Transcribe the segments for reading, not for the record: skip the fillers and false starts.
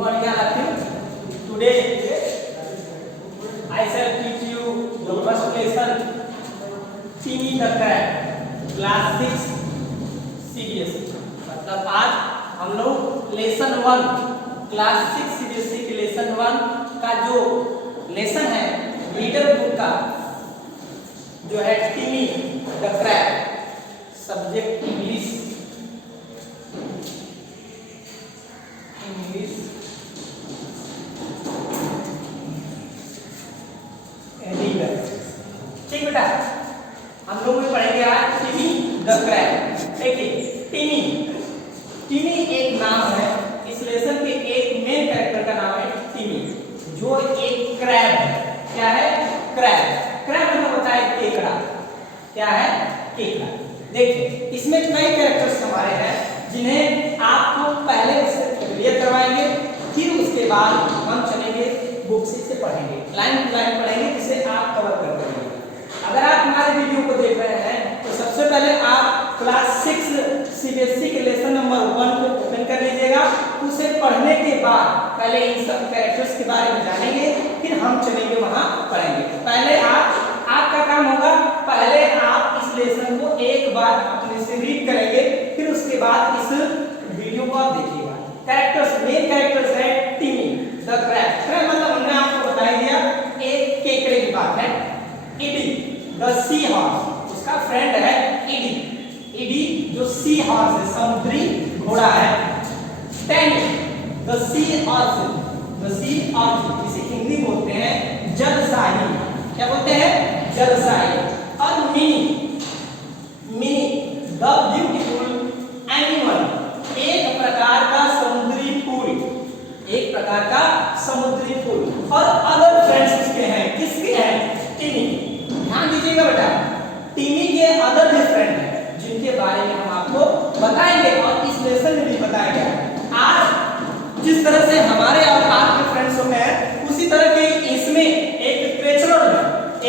morning, all of you. Today I shall teach you the first lesson, Timmy the Cat, class 6 CBSE। मतलब आज हम लोग lesson 1 class 6 CBSE के lesson 1 का जो लेसन है रीडर बुक का जो है Timmy the crab, subject English reader. ठीक बेटा, हम लोग में पढ़ेंगे आज टिमी द क्रैट। देखिए टिमी एक नाम है, इस लेसन के एक मेन कैरेक्टर का नाम है टिमी, जो एक क्रैब है। क्या है? क्रैब। क्रैब मतलब होता है केकड़ा। क्या है? केकड़ा। देखिए इसमें कई कैरेक्टर्स हमारे हैं जिन्हें आपको पहले से क्लियर करवाएंगे, फिर उसके बाद हम चलेंगे बुक से पढ़ेंगे, लाइन टू लाइन पढ़ेंगे, जिसे आप कवर कर पाएंगे। अगर आप हमारे वीडियो को देख रहे हैं तो सबसे पहले आप क्लास 6 CBSE के लेसन नंबर 1 को ओपन कर लीजिएगा। उसे पढ़ने के बाद पहले इन सब कैरेक्टर्स के बारे में जानेंगे, फिर हम चलेंगे वहां पढ़ेंगे। पहले आपका काम होगा, पहले आप इस लेसन को एक बार अपने से रीड करेंगे, फिर उसके बाद इस वीडियो को आप देखिएगा। कैरेक्टर्स, मेन कैरेक्टर्स है टिमी द क्रैब। क्रैब मतलब हमने आपको बता दिया, एक केकड़े की बात है। इडी द सी हॉर्स, उसका फ्रेंड है इडी जो सी हॉर्स है, समुद्री घोड़ा है। टैनी द सी ऑर्चिड, जिसे हिंदी बोलते हैं जलशाही। क्या बोलते हैं? जलशाही। और मिनी द ब्यूटीफुल एनिमल, एक प्रकार का समुद्री फूल, एक प्रकार का समुद्री फूल। और अदर फ्रेंड्स उसके हैं, किसके हैं? टिमी। ध्यान दीजिएगा बेटा, टिमी के अदर भी फ्रेंड हैं जिनके बारे में हम आपको बताएंगे और इस लेसन में भी बताया गया है। आज जिस तरह से हमारे और आपके फ्रेंड्स होते हैं, उसी तरह के इसमें एक ट्रेजर है,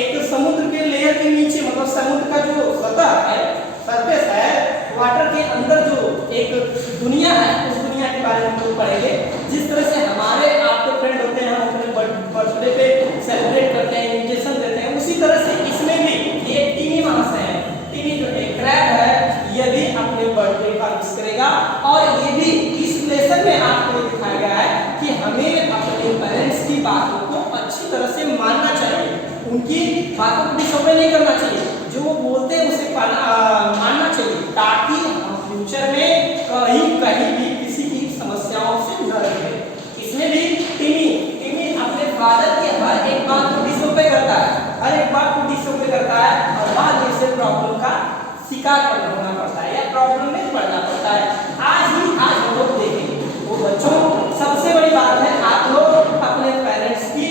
एक समुद्र के लेयर के नीचे, मतलब समुद्र का जो सतह है, सरफेस है, वाटर के अंदर जो एक दुनिया है, उस दुनिया के बारे में हम लोग पढ़ेंगे। जिस तरह से हमारे आपके फ्रेंड होते हैं, हम अपने बर्थडे पे सेलिब्रेट करते हैं, इन्विटेशन देते हैं, उसी तरह से इसमें भी ये टिमी वहां से है। टिमी जो एक क्रैब है, ये भी अपने बर्थडे का विश करेगा। और ये भी इस लेसन में आपको दिखाया गया है कि हमें अपने पेरेंट्स की बातों को अच्छी तरह से मानना चाहिए, उनकी बातों को डिसोबे नहीं करना चाहिए, जो वो बोलते हैं उसे मानना चाहिए, ताकि हम फ्यूचर में कहीं भी किसी की समस्याओं से न रहे। इसमें भी टिमी अपने फादर की हर एक बात को डिसोबे करता है, हर एक बात को डिसोबे करता है, और बाद में इसे प्रॉब्लम का शिकार होना पड़ता है या प्रॉब्लम में पड़ना पड़ता है। आज हम लोग देखेंगे। वो बच्चों, सबसे बड़ी बात है, आप लोग अपने पेरेंट्स की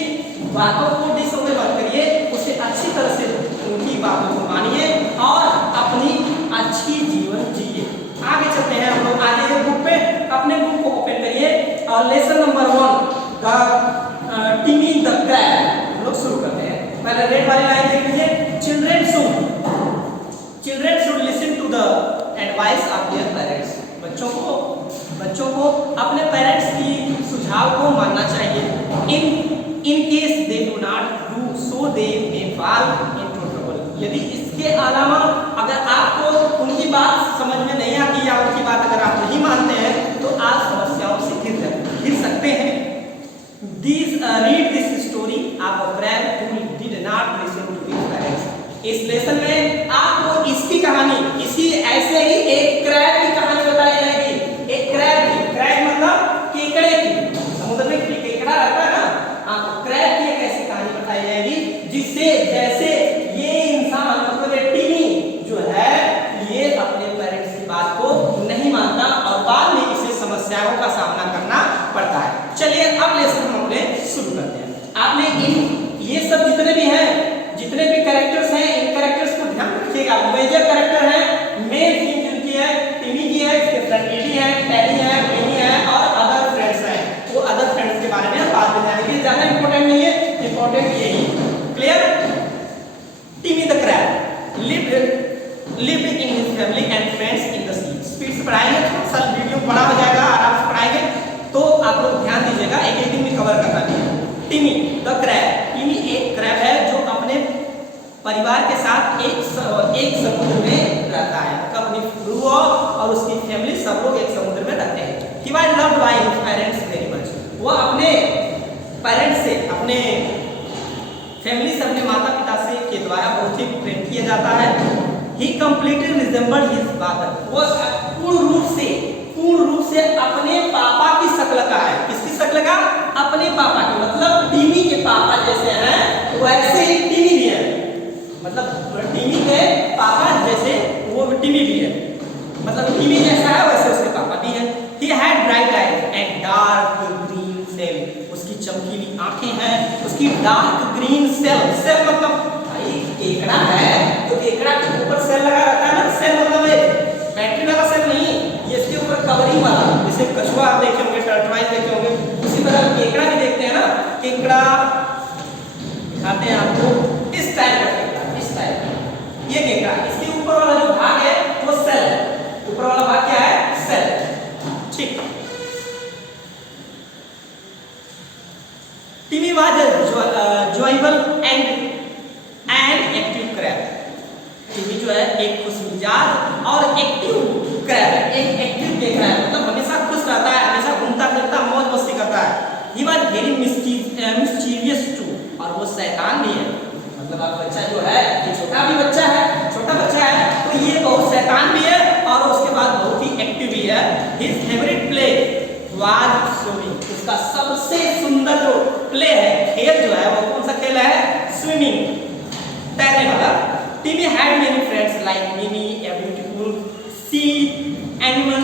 बातों को डिसोबे मत करिए, उसे अच्छी तरह से उनकी बातों को मानिए और अपनी अच्छी जीवन जिए। आगे चलते हैं हम लोग, आगे बुक पे अपने बुक को ओपन करिए और लेसन नंबर 1 द टिमी द क्रैब हम लोग शुरू करते हैं। पहले रेड वाली लाइन देख लीजिए। Children should listen to the advice of their parents. बच्चों को अपने पेरेंट्स की सुझाव को मानना चाहिए। In case they do not do so they may fall into trouble. यदि इसके अलावा अगर आपको उनकी बात समझ में नहीं आती या उनकी बात अगर आप नहीं मानते हैं, तो आप समस्याओं से घिर सकते हैं। Read this story of a crab who did not listen to his parents। इस लेसन में आपको इसकी कहानी, इसी ऐसे ही एक क्रैब की कहानी बताई जाएगी। एक क्रैब मतलब केकड़े की, समुद्र में केकड़ा रहता है ना, आपको क्रैब की एक ऐसी कहानी बताई जाएगी जिससे जैसे ये इंसान मतलब टिमी जो है, ये अपने पेरेंट्स की बात को नहीं मानता और बाद में इसे समस्याओं का सामना करना पड़ता है। चलिए अब लेसन हम अपने शुरू करते हैं। आपने ये सब जितने भी कैरेक्टर्स हैं, इन कैरेक्टर्स को ध्यान रखिएगा। मेजर कैरेक्टर है, मेन थीम जिनकी है टिमी की है, इसके फ्रेंड इडी है, टैनी है, मिनी है और अदर फ्रेंड्स हैं। वो अदर फ्रेंड्स के बारे में बाद में जानेंगे, ज्यादा इंपॉर्टेंट नहीं है, इंपॉर्टेंट यही। क्लियर? टिमी the crab lived in his family and friends in the sea। Speed से पढ़ाएंगे, थोड़ा सा वीडियो बड़ा हो जाएगा, आराम से पढ़ाएंगे, तो आप लोग ध्यान दीजिएगा। परिवार के साथ एक समुद्र में रहता है, मतलब अपनी क्रू और उसकी फैमिली सब लोग एक समुद्र में रहते हैं। He was loved by his parents very much. वो अपने पेरेंट्स से, अपने फैमिली से, अपने माता पिता से के द्वारा बहुत ही प्रेम किया जाता है। He completely resembled his father. वो पूर्ण रूप से अपने पापा की शक्ल का है। किसकी शक्ल का? अपने पापा की, मतलब टिमी के पापा जैसे हैं वैसे ही टिमी भी है, मतलब टिमी के पापा जैसे वो टिमी भी है, मतलब टिमी जैसा है वैसे उसके पापा भी हैं। He had bright eyes and dark green cell. उसकी चमकीली आंखें हैं, उसकी डार्क ग्रीन सेल, सेल मतलब भाई केकड़ा है तो केकड़ा के ऊपर सेल लगा रहता है ना, सेल मतलब बैटरी वाला सेल नहीं, ये इसके ऊपर कवरिंग वाला, जैसे कछुआ आप देखे होंगे, टर्टवाइज देखे होंगे, उसी तरह केकड़ा भी देखते हैं ना, केकड़ा दिखाते हैं आपको इस टाइप का केकड़ा, इस टाइप का ये केकड़ा, इसके ऊपर वाला जो भाग है वो सेल है, ऊपर वाला भाग क्या है? सेल। ठीक। टिमी was joyful and active crab. टिमी जो है एक खुशमिजाज और एक्टिव क्रैब है, एक एक्टिव केकड़ा है, मतलब हमेशा खुश रहता है, हमेशा घूमता फिरता मौज मस्ती करता है। He was very mischievous too, और वो शैतान भी है, मतलब आप बच्चा जो है, ये छोटा भी बच्चा है, छोटा बच्चा है तो ये बहुत शैतान भी है और उसके बाद बहुत ही एक्टिव भी है। His favorite play was swimming. उसका सबसे सुंदर जो प्ले है, खेल जो है वो कौन सा खेल है? स्विमिंग, तैरने वाला। Timmy had many friends like Mimi, a beautiful sea animal,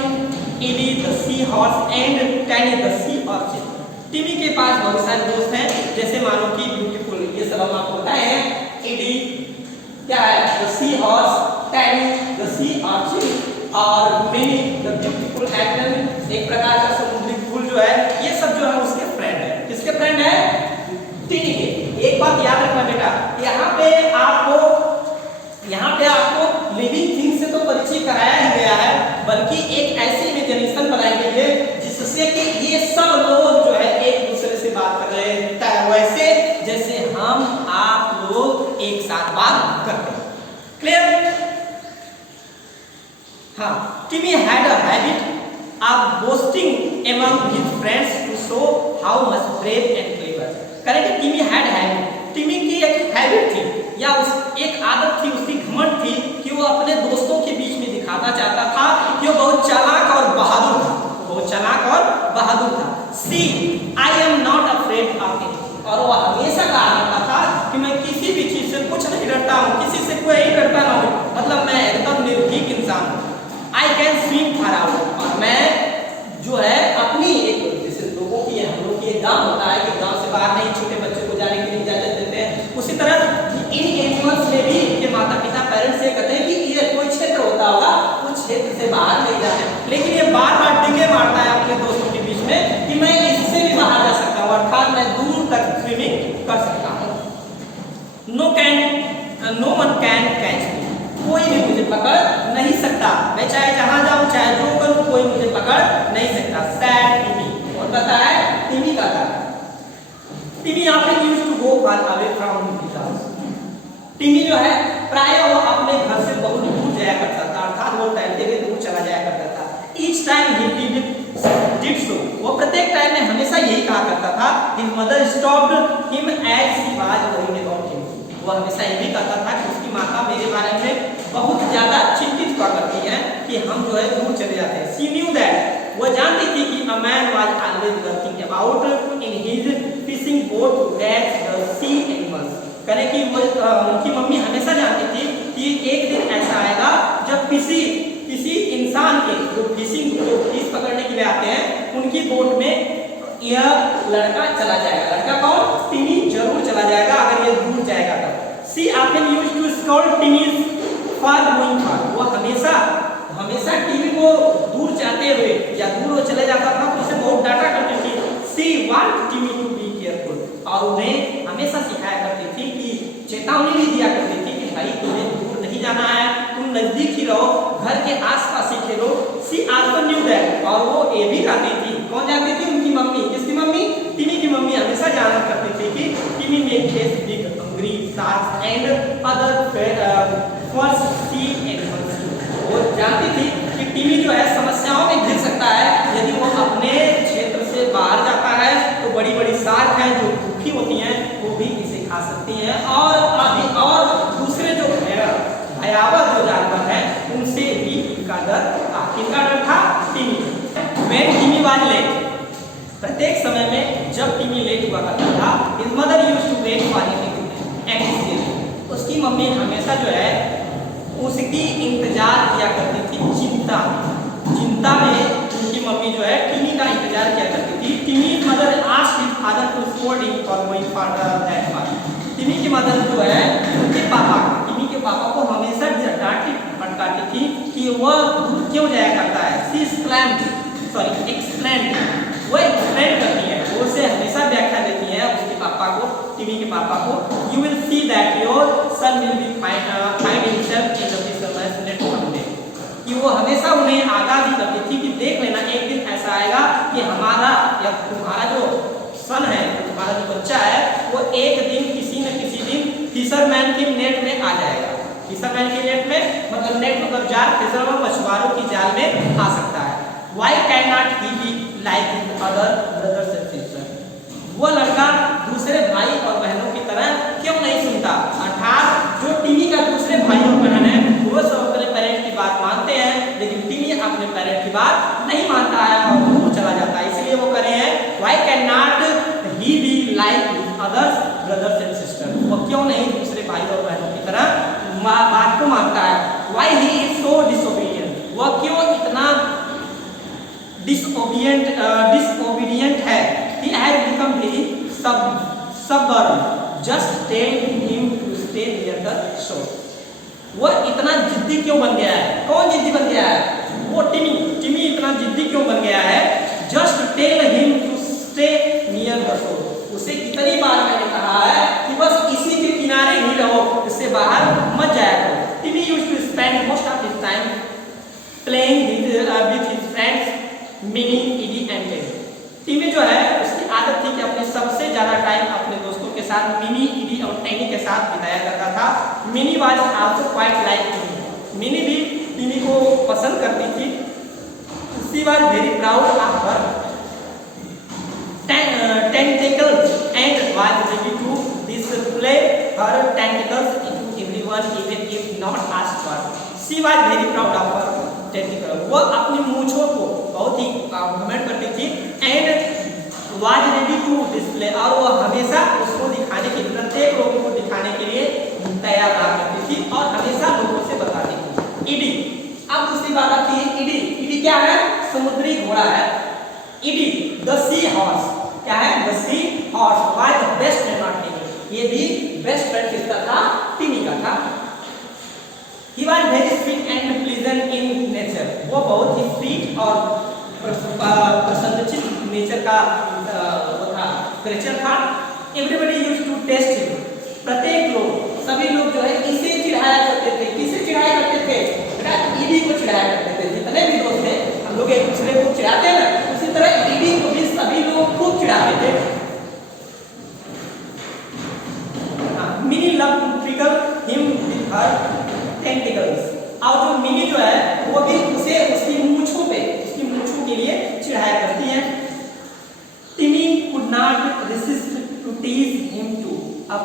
Edie the seahorse, and Tiny the sea urchin. टिमी के पास बहुत सारे दोस्त हैं, जैसे मानो कि ब्यूटीफुल, ये सब हम आपको बताए हैं। एडी क्या है? The sea horse, Tanny the sea urchin और मिनी द ब्यूटीफुल एनिमल, एक प्रकार का समुद्री फूल जो है, ये सब जो है उसके फ्रेंड है। किसके फ्रेंड है? टिमी के। एक बात याद रखना बेटा, यहाँ पे आपको लिविंग थिंग से तो परिचय कराया ही गया है, बल्कि एक ऐसी इमेजिनेशन बनाई गई है जिससे कि ये सब लोग जो है एक दूसरे से बात कर रहे हैं, वैसे जैसे हम आप लोग एक साथ बात करते हैं। क्लियर? हाँ, Timmy had a habit of boasting among his friends to show how much brave and clever. करेंगे टिमी हैड हैबिट, टिमी की एक हैबिट थी या एक आदत थी, उसकी घमंड थी कि वो अपने दोस्तों के बीच में दिखाना चाहता था कि वो बहुत चालाक और बहादुर था, बहुत चालाक और बहादुर था। See I am not afraid of anything, और वो हमेशा कहा करता था कि मैं किसी भी चीज से कुछ नहीं डरता हूँ, किसी से कोई डरता ना हूँ, मतलब मैं एकदम निर्भीक इंसान हूँ। I can swim for hour, और मैं जो है अपनी एक, जैसे लोगों की हम लोग की एक गाँव होता है कि गाँव से बाहर नहीं छोटे बच्चों को जाने के लिए इजाजत देते हैं, उसी तरह इन एनिमल्स में भी इनके माता पिता पेरेंट्स ये कहते हैं कि ये कोई क्षेत्र होता होगा, उस क्षेत्र से बाहर नहीं जाना, लेकिन ये बार बार डिगे मारता है अपने दोस्तों के बीच में कि मैं इससे भी बाहर जा सकता हूँ, अर्थात मैं दूर तक स्विमिंग कर सकता हूँ। No one can catch me, कोई भी मुझे पकड़ नहीं सकता, मैं चाहे जहां जाऊं चाहे जो करूं कोई मुझे पकड़ नहीं सकता। सैड टिमी, और कहता है टिमी कहता है, Timmy often used to go far away from his house. Timmy जो है प्राय वो अपने घर से बहुत दूर जाया करता था, अर्थात वो टहलते हुए दूर चला जाया करता था। Each time he did so, वो प्रत्येक टाइम में हमेशा यही कहा करता था। His mother stopped him as he was worried about him, वो हमेशा यही कहता था कि उसकी माता मेरे बारे में बहुत ज्यादा चिंतित हुआ करती है कि हम जो है दूर चले जाते हैं। शी न्यू दैट, वो जानती थी कि a man was always working about in his fishing boat to catch the sea animals. करें कि वो उनकी मम्मी हमेशा जानती थी कि एक दिन ऐसा आएगा जब किसी इंसान के जो फिश पकड़ने के लिए आते हैं उनकी बोट में यह लड़का चला जाएगा। लड़का कौन? टिमी जरूर चला जाएगा अगर ये दूर जाएगा तो। सी ऑफन यूज्ड टू स्कॉल्ड टिमी फॉर गोइंग फार, वो हमेशा टिमी को दूर जाते हुए या दूर वो चले जाता था तो उसे बहुत डांटा करती थी। सी वांट टिमी टू बी केयरफुल, और उन्हें हमेशा सिखाया करती थी कि चेतावनी भी दिया करती थी कि भाई तुम्हें दूर नहीं जाना है, तुम नजदीक ही रहो, घर के आसपास ही खेलो। सी आल्सो न्यू दैट, और वो ये भी जानती थी, कौन जानती थी? उनकी मम्मी। किसकी मम्मी? टिमी की मम्मी हमेशा जाना करती थी कि टिमी में फेस बिग समुद्री shark and other first sea animals. वो जानती थी कि टिमी जो है समस्याओं में घिर सकता है यदि वो अपने क्षेत्र से बाहर जाता है, तो बड़ी बड़ी शार्क हैं जो भूखी होती हैं वो भी इसे खा सकती हैं, और दूसरे जो भयावह जो जानवर हैं उनसे भी इनका डर था। किनका डर था? टिमी। When टिमी was late, प्रत्येक समय में जब टिमी लेट हुआ करता था, his mother used to wait for him anxiously। उसकी मम्मी हमेशा जो है उसकी इंतजार किया करती थी चिंता में उनकी मम्मी जो है टिमी का इंतजार किया करती थी। Timmy mother asked his father to scold him for going for that part. टिमी की मदर जो है उनके टिमी के पापा को हमेशा डांटती फटकारती थी कि वह दूर क्यों जाया करता है। शी एक्सप्लेन्ड, वो एक्सप्लेन करती है, वो उसे हमेशा व्याख्या देती है उसके पापा को, टिमी के पापा को। You will see that your son will be find himself in the fisherman's net someday. कि वो हमेशा उन्हें आगाह भी करती थी कि देख लेना एक दिन ऐसा आएगा कि हमारा या तुम्हारा जो सन है, तुम्हारा जो बच्चा है, वो एक दिन किसी न किसी दिन फिशरमैन की नेट में आ जाएगा। फिशरमैन की नेट में मतलब नेट मतलब जाल, फिशरमैन मछुआरों की जाल में आ सकता है। Why cannot he be like his other brothers and sisters? वो लड़का दूसरे भाई और बहनों की तरह क्यों नहीं सुनता? अर्थात जो टिमी का दूसरे भाई और बहन है वो सब अपने पेरेंट की बात मानते हैं, लेकिन टिमी अपने पेरेंट की बात नहीं मानता है और वो चला जाता है। इसलिए वो करे हैं Why cannot he be like his other brothers and sisters? वो क्यों नहीं दूसरे भाई और बहनों की तरह बात को मानता है? Why he is so disobedient? वो क्यों इतना disobedient है? He has become very stubborn. Just tell him to stay near the shore. वो इतना जिद्दी क्यों बन गया है? कौन जिद्दी बन गया है? वो टिमी इतना जिद्दी क्यों बन गया है? Just tell him to stay near the shore. उसे कितनी बार मैंने कहा है कि बस इसी के किनारे ही रहो, इससे बाहर मत जाया करो। Timmy used to spend most of his time playing with his friends Minnie, Eddie and Teeny. Timmy जो है उसकी आदत थी कि अपने सबसे ज्यादा टाइम अपने दोस्तों के साथ मिनी, ईडी और टेनी के साथ बिताया करता था। Minnie was also quite like Timmy. Minnie भी टिमी को पसंद करती थी। She was very proud of her tentacles and was ready to display her tentacles to everyone even if not asked for. She was very proud of her tentacle. वो अपनी मूंछों को बहुत ही घमंड करती थी। And was ready to display, और वो हमेशा उसको दिखाने के लिए, प्रत्येक लोगों को दिखाने के लिए तैयार रहा करती थी और हमेशा लोगों से बताती थी। ईडी, अब दूसरी बात आती है ईडी। ईडी क्या है? समुद्री घोड़ा है। ईडी द सी हॉर्स क्या है? The sea horse was the best friend of Timmy. ये भी बेस्ट फ्रेंड किसका था? टिमी का था। He was very sweet and pleasant in nature. वो बहुत ही स्वीट और प्रसन्नचित नेचर का वो था, क्रिएचर था। Everybody used to test him. प्रत्येक लोग, सभी लोग जो है इसे चिढ़ाया करते थे। किसे चिढ़ाया करते थे? बेटा ईडी को चिढ़ाया करते थे। जितने भी दोस्त थे, हम लोग एक दूसरे को चिढ़ाते हैं ना, उसी तरह ईडी को भी सभी लोग खूब चिढ़ाते थे। Minnie love to trigger him with her tentacles. और जो मिनी जो है वो भी उसे उसकी मूंछों के लिए चिढ़ाया करती है। Timmy could not resist to tease him too. अब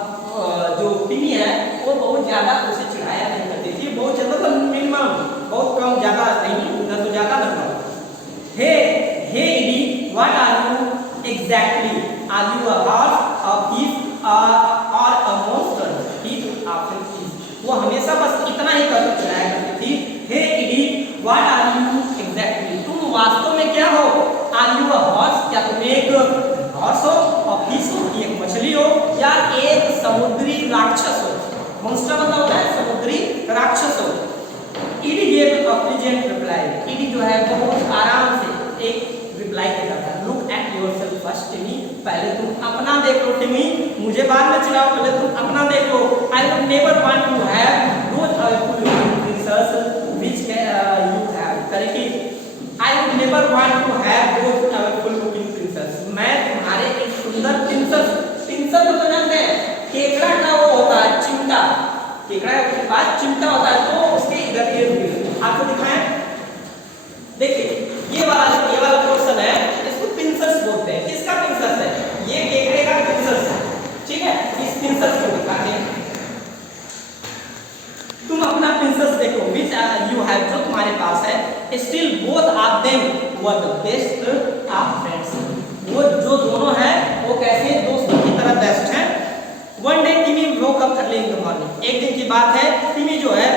जो टिमी है वो बहुत ज्यादा उसे चिढ़ाया नहीं करती थी, बहुत ज्यादा तो मिनिमम, बहुत कम, ज्यादा नहीं, ना तो ज्यादा ना कम। Hey Eddie, what are you exactly? Are you a horse, a beast or a monster? He option C. वो हमेशा बस इतना ही कर चिढ़ाया करती थी। Hey Eddie, what are you exactly? तुम वास्तव में क्या हो? Are you a horse? क्या तुम एक हॉर्स हो? और फिश हो, एक मछली हो, या एक समुद्री राक्षस हो? मॉन्स्टर मतलब होता है समुद्री राक्षस हो। ED gave a pleasant reply. ED जो है बहुत आराम से एक रिप्लाई देता था। लुक एट योरसेल्फ फर्स्ट टिमी। पहले तुम अपना देख लो टिमी, मुझे बाद में चिढ़ाओ, पहले तुम अपना देख लो। I would never want to have those fool princes which you have. Correctly, I would never want to have those fool princes. मैं तुम्हारे एक सुंदर प्रिंसेस, प्रिंसेस तो जानते हैं केकड़ा का वो पास चिमटा होता है तो उसके इधर इर्द आपको दिखाएं। देखिए ये वाला पोर्शन है, इसको पिंसर्स बोलते हैं। किसका पिंसर्स है? ये केकड़े का पिंसर्स है, ठीक है। इस पिंसर्स को दिखाते हैं, तुम अपना पिंसर्स देखो विच यू हैव, जो तुम्हारे पास है। Still both of them were the best of friends, वो जो दोनों हैं वो कैसे दोस्तों की तरह बेस्ट हैं। वन डे टिमी woke up early in the morning, एक दिन की बात है, टिमी जो है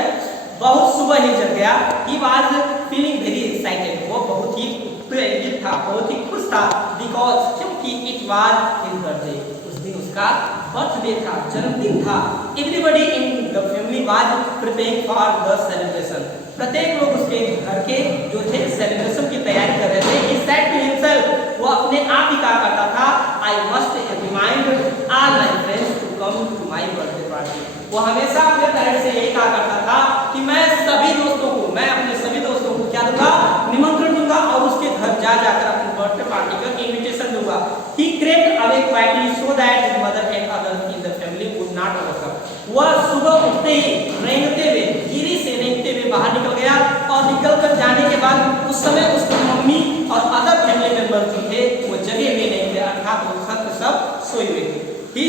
बहुत सुबह ही जग गया। He was feeling very excited, वो बहुत ही उत्तेजित था, बहुत ही खुश था। बिकॉज क्योंकि इट वाज हिज बर्थडे, उस दिन उसका बर्थडे था, जन्मदिन था। Everybody in the family was preparing for the celebration, प्रत्येक लोग उसके घर के जो थे सेलिब्रेशन की तैयारी कर रहे थे। ही सेड टू हिमसेल्फ, वो अपने आप ही कहा करता था, I must remind all my friends to come to my birthday party. वो हमेशा अपने पेरेंट्स से यही कहा करता था कि मैं सभी दोस्तों को, मैं अपने सभी दोस्तों को क्या दूंगा, निमंत्रण दूंगा और उसके घर जा जाकर अपनी बर्थडे पार्टी का इनविटेशन दूंगा। He crept away quietly so that his mother and others in the family would not wake up. वह सुबह उठते ही रेंगते हुए, गिरी से रेंगते हुए बाहर निकल गया और निकल कर जाने के बाद उस समय उसकी मम्मी और अदर फैमिली मेंबर जो थे वो जगे हुए नहीं थे, अर्थात वो सब सोए हुए थे। He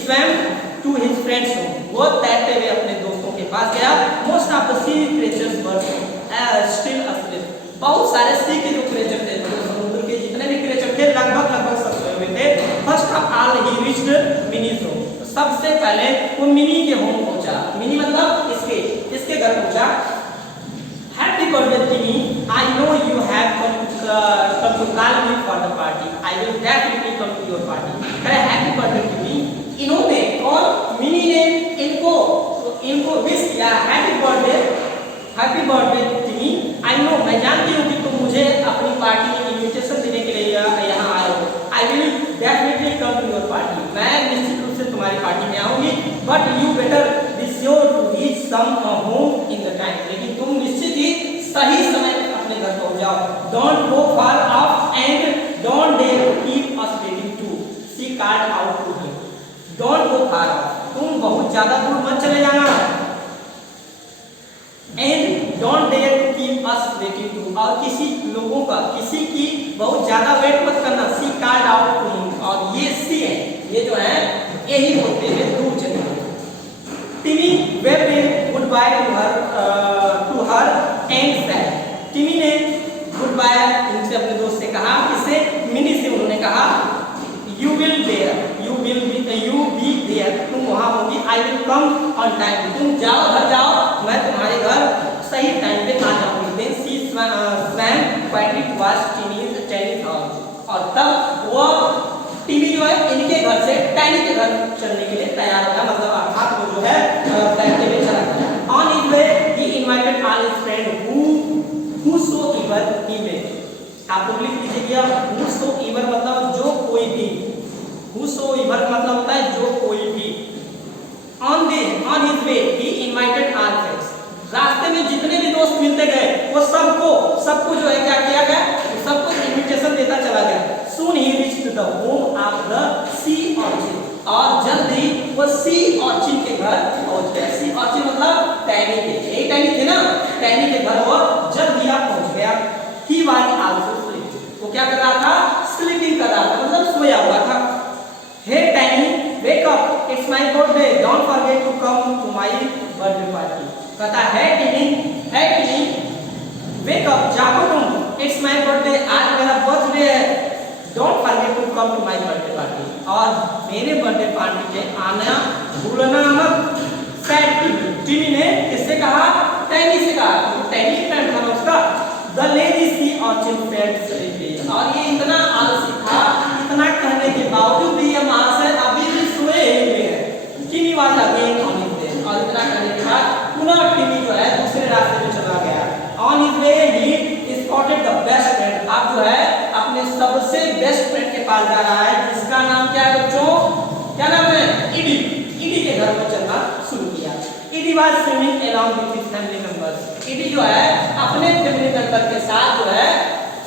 swam to his friends home, वो तैरते हुए अपने दोस्तों के पास गया। Most of the sea creatures were still asleep, बहुत सारे सी के जो क्रिएचर थे, समुद्र के जितने भी क्रिएचर थे लगभग सब सोए हुए थे। First of all he reached minis home, सबसे पहले वो मिनी के होम पहुंचा। मिनी मतलब इसके घर पहुंचा। हैप्पी बर्थडे टिमी, I know you have come to call me for the party, I will definitely come to your party। कहे हैप्पी बर्थडे टिमी, इन्होंने और मिनी ने इनको विश किया हैप्पी बर्थडे टिमी। आई नो, मैं जानती हूँ कि तुम मुझे अपनी पार्टी में इनविटेशन देने के लिए यहाँ आए हो। I will definitely come to your party, मैं निश्चित रूप से तुम्हारी पार्टी में आऊंगी। But you better be sure to reach some home in the time, लेकिन तुम निश्चित ही सही समय पर अपने घर पहुंच जाओ। Don't go far off and don't dare to keep us waiting to, see card out to him. Don't go far, तुम बहुत ज्यादा दूर मत चले जाना। And don't dare to keep us waiting to, और किसी की बहुत ज्यादा वेट मत करना। See card out to him, और ये सी है, ये जो है यही बोलते हैं दूर चले। Timmy waved good bye to her and said, Timmy ने गुड बाय उनसे अपने दोस्त से कहा, किसे, मिनी से उन्होंने कहा, यू बी देयर, तुम वहां होगी। I will come on time, तुम जाओ घर जाओ, मैं तुम्हारे घर सही टाइम पे आ जाऊंगी। देन सी स्वैम क्वाइटली टुवर्ड्स टिमीज हाउस, और तब वो टिमी जो है इनके घर से टैनी के घर चलने के लिए तैयार हो गया, मतलब अर्थात वो जो है तैरते हुए चला गया। On his way he invited all his friend whosoever he met. आप लोग लिख लीजिएगा, हूसोएवर मतलब जो कोई भी, हूसोएवर मतलब होता है जो कोई भी। On his way he invited all friends, रास्ते में जितने भी दोस्त मिलते गए वो सबको जो है क्या किया गया, सबको इनविटेशन देता चला गया। Soon he reached the home of the sea urchin, और जल्द ही वो सी ऑर्चिन के घर पहुंच गया। सी ऑर्चिन मतलब टैनी के, यही टैनी थे ना, टैनी के घर वो जल्द ही पहुंच गया। He was also sleeping, वो क्या कर रहा था, स्लीपिंग कर रहा था, मतलब सोया हुआ था। Hey Tiny, wake up, it's my birthday, don't forget to come to my birthday party। कहता है टिनी, wake up, जागो तुम, it's my birthday, आज मेरा बर्थडे है, don't forget to come to my birthday party, और मेरे बर्थडे पार्टी पे आना भूलना मत। सैड टिमी ने किससे कहा, टैनी से कहा, टैनी फ्रेंड था उसका। The lady sea urchin felt sleepy, और ये इतना आलसी था, इतना कहने के बावजूद भी ये महाशय अभी भी सोए हुए हैं। टिमी वाज अगेन ऑन हिज वे, और इतना कहने के बाद पुनः टिमी जो है दूसरे रास्ते पे चला गया। On his way he spotted the best friend, अब जो है अपने सबसे बेस्ट फ्रेंड के पास जा रहा है, जिसका नाम क्या है बच्चों, क्या नाम है, इडी के घर पर चलना शुरू किया। ED was swimming along with his family members, ED जो है अपने फैमिली मेंबर के साथ जो है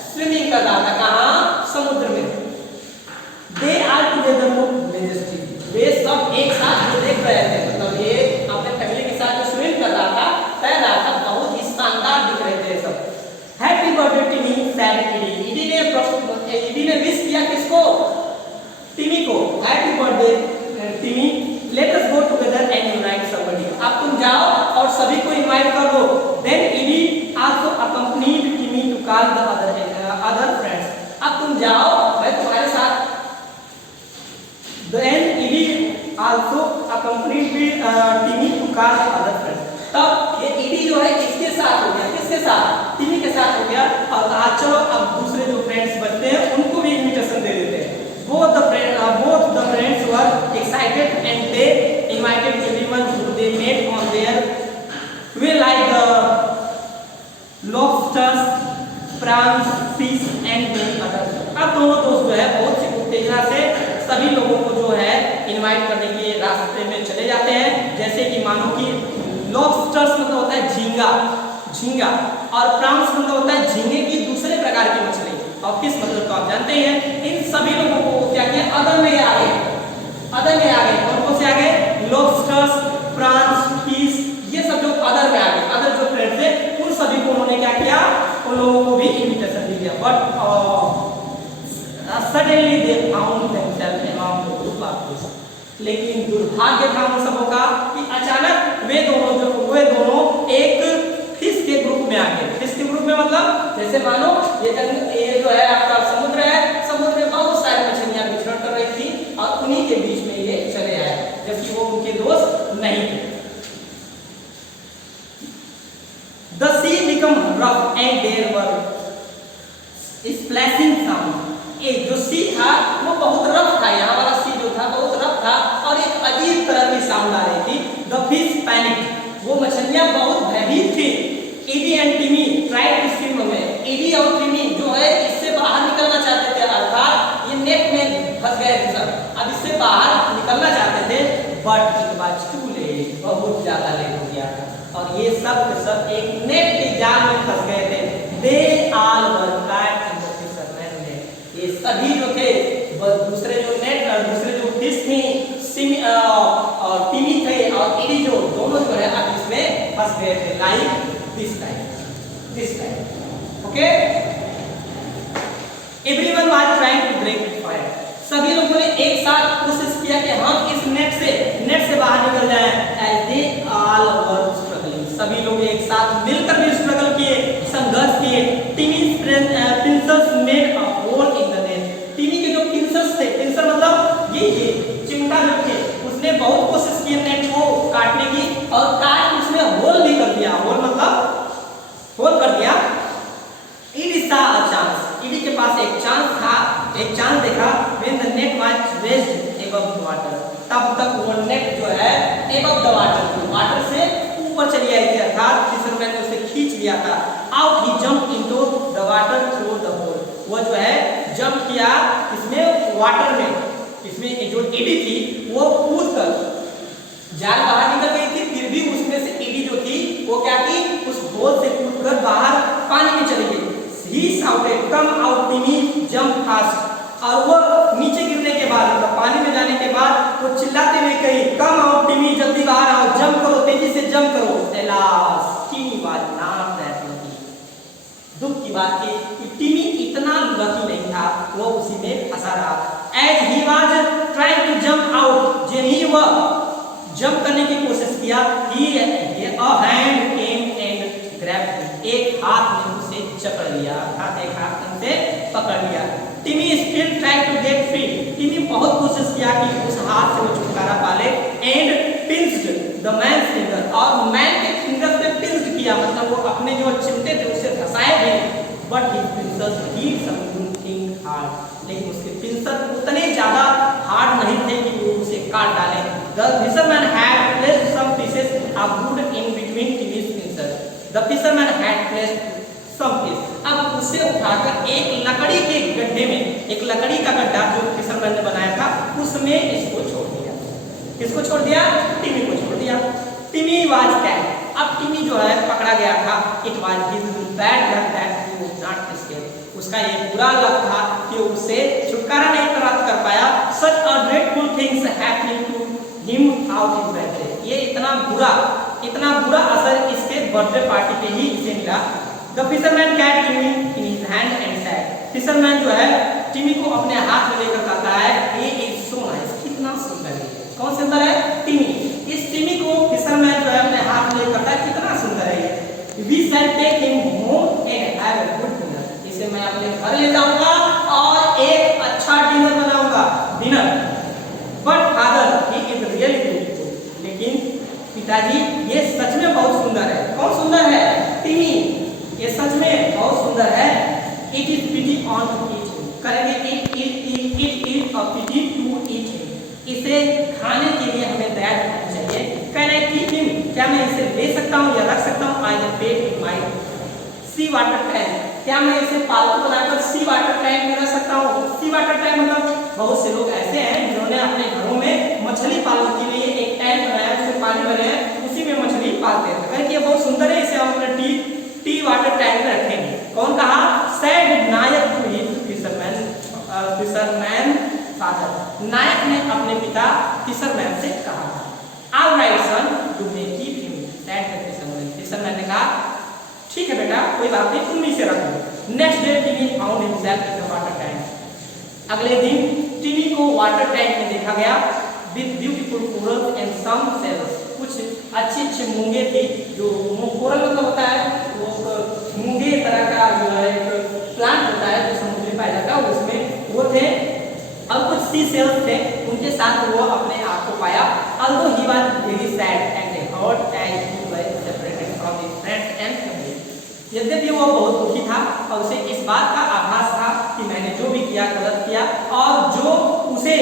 स्विमिंग कर रहा था, कहां, समुद्र में। They are together look majestic, वे सब एक साथ देख रहे थे, मतलब ये अपने फैमिली के साथ said ईडी ने विश किया किसको? टिमी को। Happy birthday Timmy, let us go together and invite somebody. अब तुम जाओ और सभी को इनवाइट कर दो। Then Eddie also accompanied Timmy to call the other friends. अब तुम जाओ, मैं तुम्हारे साथ। Then Eddie also accompanied Timmy to call the other friends. तब ये ईडी जो है इसके साथ हो गया, किसके साथ? टिमी के साथ हो गया। और कहा चलो अब दूसरे जो फ्रेंड्स बचते हैं उनको भी इनविटेशन दे देते हैं। both the friends were excited and they invited everyone who they met on their way, like the lobsters, prawns, fish and many others। अब दोनों दोस्त जो है बहुत ही उत्तेजना से सभी लोगों को जो है इनवाइट करने के रास्ते में चले जाते हैं। जैसे कि मानो कि लॉबस्टर्स मतलब होता है झींगा, झींगा, और प्राउंस मतलब होता है झींगे की दूसरे प्रकार की मछली, और फिश मतलब तो आप जानते ही हैं। इन सभी लोगों को क्या किया? अदर में आ गए, अदर में आ गए। कौन कौन से आ गए? लॉबस्टर्स, प्राउंस, फिश, ये सब जो अदर में आ गए, अदर जो फ्रेंड्स थे उन सभी को उन्होंने क्या किया? उन लोगों को भी इनविटेशन दे दिया। But suddenly they found themselves among the group of fish. लेकिन दुर्भाग्य था उन सबों का कि अचानक वे दोनों एक फिश के ग्रुप में आ गए। फिश के ग्रुप में मतलब जैसे मानो ये जो है आपका समुद्र है, समुद्र में बहुत सारी मछलियां विचरण कर रही थी और उन्हीं के बीच में ये चले आए, जबकि वो उनके दोस्त नहीं थे। The sea became rough and there were splashing sound। ये जो सी था वो बहुत रफ था, यहाँ वाला सी जो था बहुत रफ था और एक अजीब तरह की साउंड आ रही थी। The fish panicked, वो मछलियां बहुत भयभीत थी। Eddie and Timmy tried to swim away. Eddie और टिमी जो है इससे बाहर निकलना चाहते थे, अर्थात ये नेट में फंस गए थे सब, अब इससे बाहर निकलना चाहते थे। But it was too late, बहुत ज्यादा लेट हो गया और ये सब के सब एक नेट के जाल में फंस गए थे। They all were caught in the fisherman net। ये सभी जो थे दूसरे जो नेट और दूसरे जो फिश थी और टिमी थे और ईडी जो दोनों जो है अब इसमें फंस गए थे। Like this time, okay? Everyone was trying to break the fire। सभी लोगों ने एक साथ कोशिश किया कि हम इस नेट से बाहर निकल जाएं। As they all were struggling, सभी लोग एक साथ मिलकर भी स्ट्रगल किए, संघर्ष किए। Timmy's pincers made a hole in the net। टिमी के जो पिंसर्स थे, पिंसर मतलब ये चिमटा जो थे, उसने बहुत कोशिश की नेट को काटने की और काट उसने होल भी कर दिया। होल मतलब होल कर दिया। ED saw a chance, ED के पास एक चांस था, एक चांस देखा। when the net was raised above the water, तब तक वो नेट जो है above the water, वाटर से ऊपर चली आई थी, अर्थात फिशरमैन ने उसे खींच लिया था। out he jumped into the water through the hole, वो जो है जंप किया इसमें वाटर में, इसमें जो ईडी थी वो कूद कर, जाल बाहर निकल गई थी फिर भी उसमें से ईडी जो थी वो क्या की उस होल से कूदकर बाहर पानी में चली गई। He shouted, "Come out, Timmy, jump fast।" और वो नीचे गिरने के बाद मतलब पानी में जाने के बाद वो चिल्लाते हुए कही, "Come out, Timmy, जल्दी बाहर आओ, जंप करो, तेजी से जंप करो।" Alas, Timmy was not that lucky। दुख की बात थी कि टिमी इतना लकी नहीं था, वो उसी में फंसा रहा। As he was trying to jump out, जब ही वह जंप करने की कोशिश किया, a hand came and grabbed him, एक हाथ ने उसे जकड़ लिया, अर्थात एक हाथ ने उसे पकड़ लिया। टिमी still tried to get free, टिमी बहुत कोशिश किया कि उस हाथ से वो छुटकारा पाले। and pinched the man's finger, और मैन के फिंगर पे पिंच किया, मतलब वो अपने जो चिमटे थे उसे धसाए थे। but his pincers hit something hard, लेकिन उसके पिंसर उतने ज्यादा हार्ड नहीं थे कि वो उसे काट डाले। The fisherman had placed some pieces of wood in between Timmy's pincers। The fisherman had placed some pieces, अब उसे उठाकर एक लकड़ी के गड्ढे में, एक लकड़ी का गड्ढा जो फिशरमैन ने बनाया था उसमें इसको छोड़ दिया। किसको छोड़ दिया? टिमी को छोड़ दिया। टिमी was caught, अब टिमी जो है पकड़ा गया था। It was his bad luck that he would not escape, उसका ये बुरा लक था कि उसे छुटकारा नहीं प्राप्त कर पाया। Such a dreadful things happening to him out his birthday, ये इतना बुरा असर इसके बर्थडे पार्टी पे ही इसे मिला। द फिशरमैन कैट टिमी in his hand and said, fisherman जो है टिमी को अपने हाथ में लेकर कहता है ये इज सो नाइस, कितना सुंदर है। कौन सुंदर है? टिमी। इस टिमी को फिशरमैन जो है अपने हाथ में लेकर कहता है कितना सुंदर है ये। We shall take him home and have a good dinner, इसे मैं अपने घर ले जाऊंगा और एक अच्छा डिनर बनाऊंगा, dinner. But father he is really beautiful, लेकिन पिताजी ये सच में बहुत सुंदर है। कौन सुंदर है? टिमी, ये सच में बहुत सुंदर है। It is pity on to eat, करेंगे इट और पिटी टू ईट, इसे खाने के लिए हमें दया करनी चाहिए। कैन आई कीप हिम, क्या मैं इसे ले सकता हूँ या रख सकता हूँ? I am pet in my sea water tank, क्या मैं इसे पालतू बनाकर सी वाटर टैंक में रख सकता हूँ? सी वाटर टैंक मतलब बहुत से लोग ऐसे हैं जिन्होंने अपने घरों में मछली पालने के लिए एक टैंक बनाया, उसमें पानी भरे हैं, उसी में मछली पालते हैं। कहें कि ये बहुत सुंदर है, इसे हम अपने टी वाटर टैंक में रखेंगे। कौन कहा? Said Nayak to his fisherman father, Nayak ने अपने पिता फिशरमैन से कहा। All right son, you may keep him, said the fisherman, fisherman ने कहा ठीक है बेटा, कोई बात नहीं, तुम इसे रखो। Next day Timmy found himself in the water tank, अगले दिन टिमी को वाटर टैंक में देखा गया with beautiful corals and some shells, कुछ अच्छे मूंगे थे, जो कोरल मतलब होता है वो मूंगे तरह का जो है एक प्लांट होता है जो समुद्र में पाया जाता है, उसमें वो थे और कुछ सी शेल्स थे, उनके साथ वो अपने आप को पाया। although he was very sad and hurt as he was separated from his friends and family, यद्यपि वो बहुत दुखी था और उसे इस बात का आभास था कि मैंने जो भी किया गलत किया, और जो उसे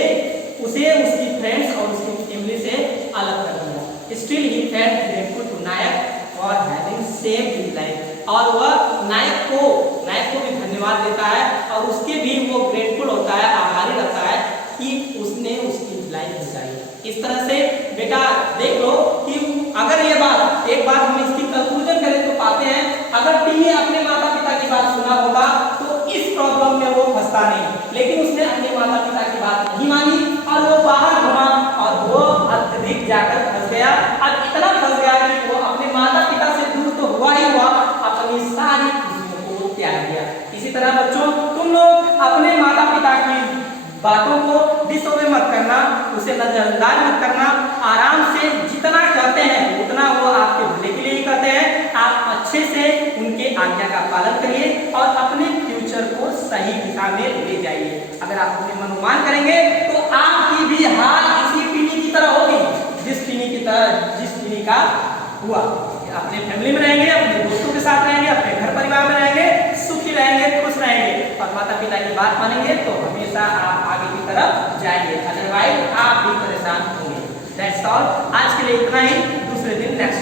उसकी फ्रेंड्स और उसकी फैमिली से अलग कर दिया। Still he felt grateful to Nayak for having saved his life, और वह नायक को भी धन्यवाद देता है और उसके भी वो ग्रेटफुल होता है, आभारी रहता है कि उसने उसकी लाइफ बचाई। इस तरह से बेटा देख लो कि अगर ये बात एक बात हम इसकी कंक्लूजन करें तो पाते हैं, अगर टिमी अपने माता पिता की बात सुना होता तो इस प्रॉब्लम में वो फंसता नहीं, लेकिन उसने अपने माता पिता की बात नहीं मानी और वो बाहर घुमा और वो अत्यधिक जाकर फंस गया। अब इतना फंस गया कि वो अपने माता पिता से दूर तो हुआ ही हुआ, अपनी सारी खुशियों को त्याग दिया। इसी तरह बच्चों, तुम लोग अपने माता पिता की बातों को डिसओबे मत करना, उसे नजरअंदाज मत करना, आराम से जितना कहते हैं उतना वो आपके भले के लिए ही कहते हैं। आप अच्छे से उनके आज्ञा का पालन करिए और अपने फ्यूचर को सही दिशा में ले जाइए। अगर आप अपने मनोमान करेंगे तो आपकी भी हाल इसी टिमी की तरह होगी जिस टिमी का हुआ। अपने फैमिली में रहेंगे, अपने दोस्तों के साथ रहेंगे, अपने घर परिवार में रहेंगे, सुखी रहेंगे, खुश रहेंगे और माता पिता की बात मानेंगे तो हमेशा आप आगे की तरफ जाएंगे, अदरवाइज आप भी परेशान होंगे। दैट्स ऑल, आज के लिए इतना ही, दूसरे दिन नेक्स्ट